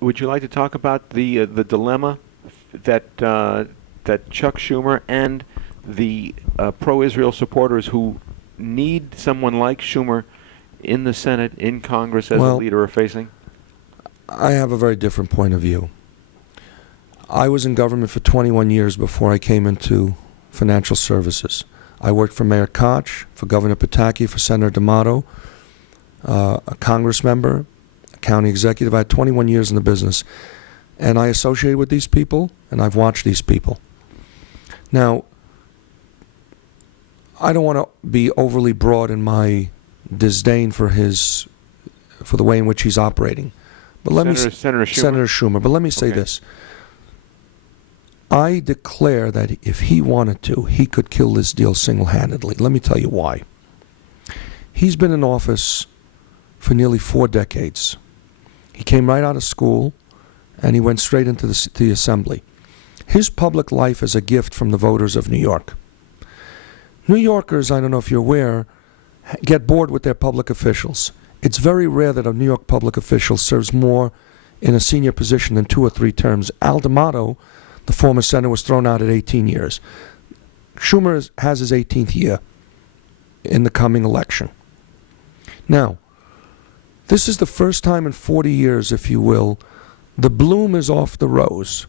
Would you like to talk about the dilemma that that Chuck Schumer and the pro-Israel supporters who need someone like Schumer in the Senate, in Congress as a leader are facing? I have a very different point of view. I was in government for 21 years before I came into financial services. I worked for Mayor Koch, for Governor Pataki, for Senator D'Amato, a Congress member, a county executive. I had 21 years in the business. And I associated with these people, and I've watched these people. Now, I don't want to be overly broad in my disdain for the way in which he's operating. But Senator Schumer. Senator Schumer. But let me say this. I declare that if he wanted to, he could kill this deal single-handedly. Let me tell you why. He's been in office for nearly 4 decades. He came right out of school, and he went straight into the assembly. His public life is a gift from the voters of New York. New Yorkers, I don't know if you're aware, get bored with their public officials. It's very rare that a New York public official serves more in a senior position than 2 or 3 terms. Al D'Amato, the former senator, was thrown out at 18 years. Schumer has his 18th year in the coming election. Now, this is the first time in 40 years, if you will, the bloom is off the rose.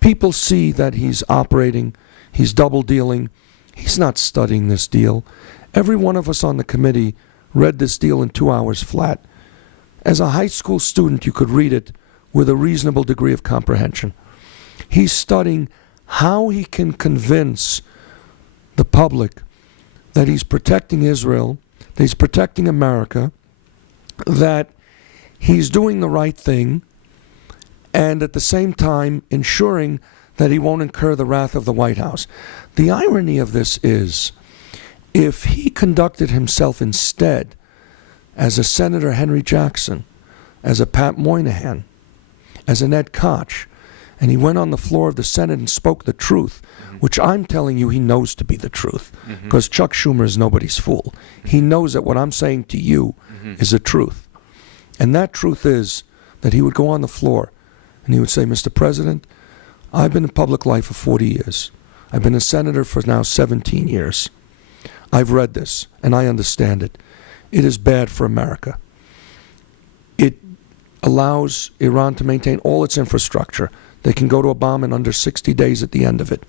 People see that he's operating, he's double-dealing. He's not studying this deal. Every one of us on the committee read this deal in 2 hours flat. As a high school student, you could read it with a reasonable degree of comprehension. He's studying how he can convince the public that he's protecting Israel, that he's protecting America, that he's doing the right thing, and at the same time ensuring that he won't incur the wrath of the White House. The irony of this is, if he conducted himself instead as a Senator Henry Jackson, as a Pat Moynihan, as an Ed Koch, and he went on the floor of the Senate and spoke the truth, which I'm telling you he knows to be the truth, because Chuck Schumer is nobody's fool. He knows that what I'm saying to you is the truth. And that truth is that he would go on the floor and he would say, Mr. President, I've been in public life for 40 years. I've been a senator for now 17 years. I've read this, and I understand it. It is bad for America. It allows Iran to maintain all its infrastructure. They can go to a bomb in under 60 days at the end of it.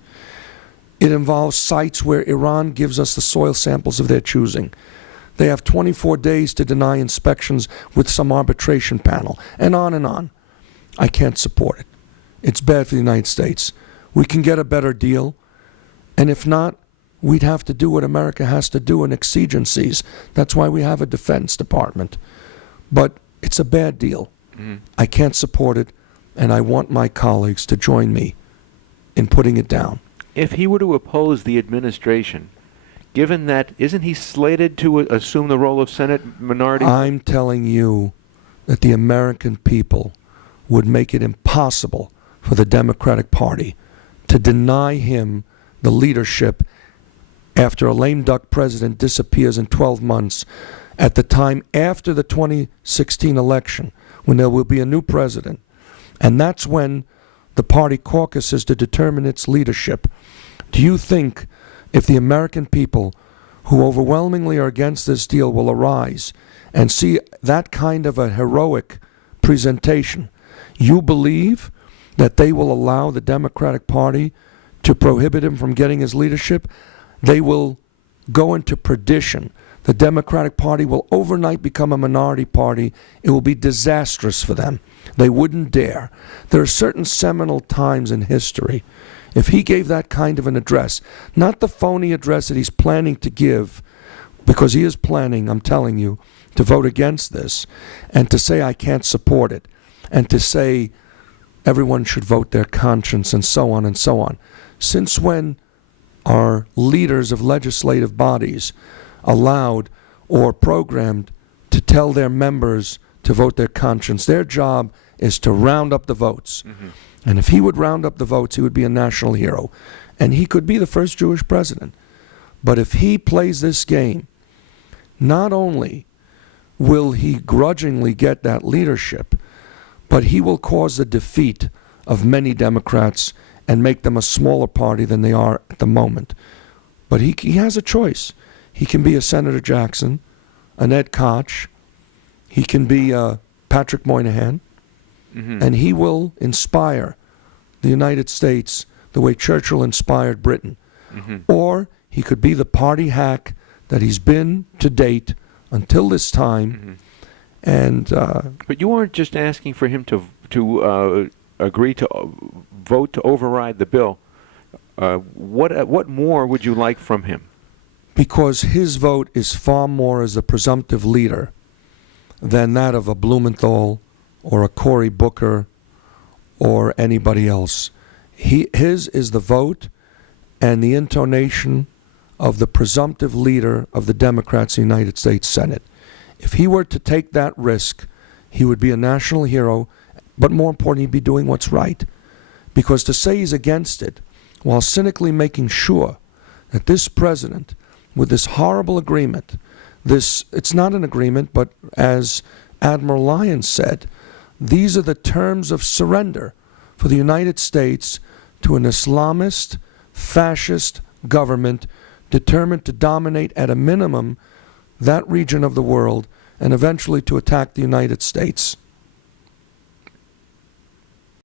It involves sites where Iran gives us the soil samples of their choosing. They have 24 days to deny inspections with some arbitration panel, and on and on. I can't support it. It's bad for the United States. We can get a better deal, and if not, we'd have to do what America has to do in exigencies. That's why we have a Defense Department. But it's a bad deal. I can't support it, and I want my colleagues to join me in putting it down. If he were to oppose the administration, given that, isn't he slated to assume the role of Senate Minority? I'm telling you that the American people would make it impossible for the Democratic Party to deny him the leadership after a lame duck president disappears in 12 months at the time after the 2016 election, when there will be a new president. And that's when the party caucuses to determine its leadership. Do you think if the American people, who overwhelmingly are against this deal, will arise and see that kind of a heroic presentation, you believe that they will allow the Democratic Party to prohibit him from getting his leadership? They will go into perdition. The Democratic Party will overnight become a minority party. It will be disastrous for them. They wouldn't dare. There are certain seminal times in history. If he gave that kind of an address, not the phony address that he's planning to give, because he is planning, I'm telling you, to vote against this, and to say I can't support it, and to say everyone should vote their conscience, and so on and so on. Since when are leaders of legislative bodies allowed or programmed to tell their members to vote their conscience? Their job is to round up the votes. And if he would round up the votes, he would be a national hero. And he could be the first Jewish president. But if he plays this game, not only will he grudgingly get that leadership, but he will cause the defeat of many Democrats and make them a smaller party than they are at the moment. But he has a choice. He can be a Senator Jackson, an Ed Koch, he can be Patrick Moynihan, and he will inspire the United States the way Churchill inspired Britain. Or he could be the party hack that he's been to date until this time. And but you aren't just asking for him to agree to vote to override the bill. What more would you like from him? Because his vote is far more as a presumptive leader than that of a Blumenthal or a Cory Booker or anybody else. His is the vote and the intonation of the presumptive leader of the Democrats in the United States Senate. If he were to take that risk, he would be a national hero, but more important, he'd be doing what's right. Because to say he's against it, while cynically making sure that this president, with this horrible agreement, it's not an agreement, but as Admiral Lyons said, these are the terms of surrender for the United States to an Islamist, fascist government determined to dominate at a minimum that region of the world and eventually to attack the United States.